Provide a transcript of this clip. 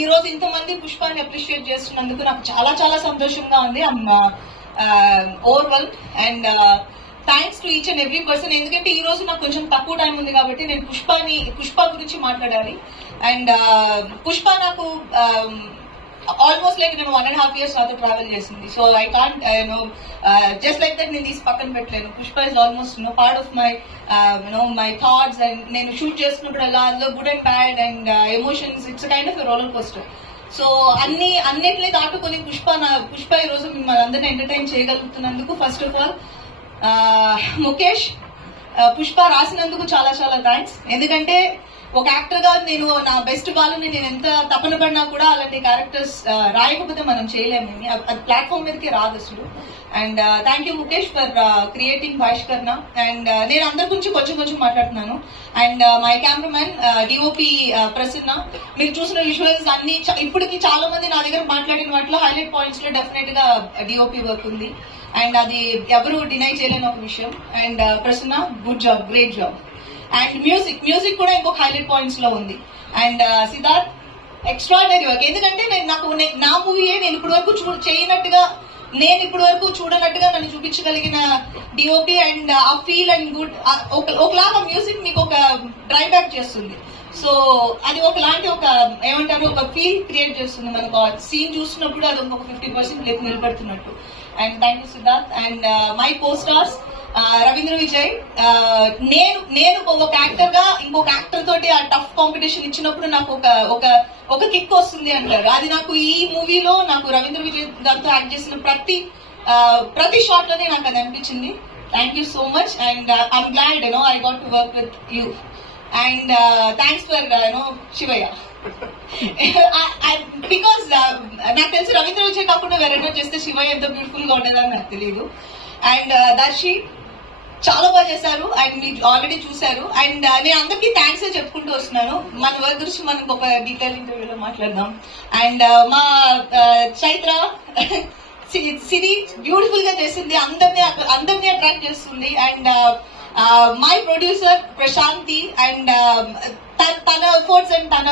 ఈ రోజు ఇంతమంది పుష్పాన్ని అప్రిషియేట్ చేస్తున్నందుకు నాకు చాలా చాలా సంతోషంగా ఉంది. I'm overwhelm and thanks to each and every person. ఎందుకంటే ఈ రోజు నాకు కొంచెం తక్కువ టైం ఉంది కాబట్టి నేను పుష్ప గురించి మాట్లాడాలి. అండ్ పుష్ప నాకు ఆల్మోస్ట్ లైక్ నేను 1.5 years నాతో ట్రావెల్ చేసింది. So I can't just like that నేను తీసి పక్కన పెట్టలేను. Pushpa is almost part of my thoughts. And నేను షూట్ చేసినప్పుడు అలా అందులో good and bad and emotions, it's kind of roller coaster. So అన్నిటిని దాటుకొని పుష్ప ఈ రోజు మిమ్మల్ని అందరినీ ఎంటర్టైన్ చేయగలుగుతున్నందుకు first of all Mukesh, Pushpa రాసినందుకు చాలా చాలా థ్యాంక్స్. ఎందుకంటే ఒక యాక్టర్ గా నేను నా బెస్ట్ వాళ్ళని నేను ఎంత తపన పడినా కూడా అలాంటి క్యారెక్టర్స్ రాయకపోతే మనం చేయలేము. అది ప్లాట్ఫామ్ మీదకి రాదు అసలు. And thank you Mukesh for creating భాష్కర్న. అండ్ నేను అందరి గురించి కొంచెం మాట్లాడుతున్నాను. And my cameraman DOP Prasanna, మీరు చూసిన విజువల్స్ అన్ని ఇప్పటికి చాలా మంది నా దగ్గర మాట్లాడిన వాటిలో హైలైట్ పాయింట్స్ లో డెఫినెట్ గా డిఓపి వర్క్ ఉంది. అండ్ అది ఎవరు డినై చేయలేని ఒక విషయం. And Prasanna, good job, great job. And music కూడా ఇంకొక హైలైట్ పాయింట్స్ లో ఉంది. And Siddharth, extraordinary work. ఎందుకంటే నా మూవీయే నేను ఇప్పటి వరకు చూడనట్టుగా నన్ను చూపించగలిగిన డిఓపి. అండ్ ఆ ఫీల్ అండ్ గుడ్ ఒకలాగా మ్యూజిక్ మీకు ఒక డ్రై బ్యాక్ చేస్తుంది. సో అది ఒకలాంటి ఏమంటారు, ఒక ఫీల్ క్రియేట్ చేస్తుంది. మనకు సీన్ చూస్తున్నప్పుడు అది ఇంకొక 50% నిలబడుతున్నట్టు. And thank you Siddharth. And my co stars Ravindra Vijay, నేను ఒక యాక్టర్ గా ఇంకొక యాక్టర్ తోటి ఆ టఫ్ కాంపిటీషన్ ఇచ్చినప్పుడు నాకు ఒక కిక్ వస్తుంది అంటారు. అది నాకు ఈ మూవీలో నాకు రవీంద్ర విజయ్ గారితో యాక్ట్ చేసిన ప్రతి షాట్ లోనే నాకు అది అనిపించింది. Thank you so much. And I'm glad I got to work with you. And thanks for Shivayya. Because నాకు తెలిసి రవీంద్ర విజయ్ కాకుండా వేరే చేస్తే శివయ్య ఎంత బ్యూటిఫుల్ గా ఉండేదని నాకు తెలియదు. అండ్ దర్శి చాలా బాగా చేశారు. అండ్ మీరు ఆల్రెడీ చూశారు. అండ్ నేను అందరికీ థ్యాంక్స్ చెప్పుకుంటూ వస్తున్నాను. మన వర్క్ గురించి మనకు ఒక డీటెయిల్ ఇంటర్వ్యూలో మాట్లాడదాం. అండ్ మా చైత్ర సిరి బ్యూటిఫుల్ గా చేసింది, అందరినీ అట్రాక్ట్ చేస్తుంది. And my producer Prashanti, and తన ఎఫర్ట్స్ అండ్ తన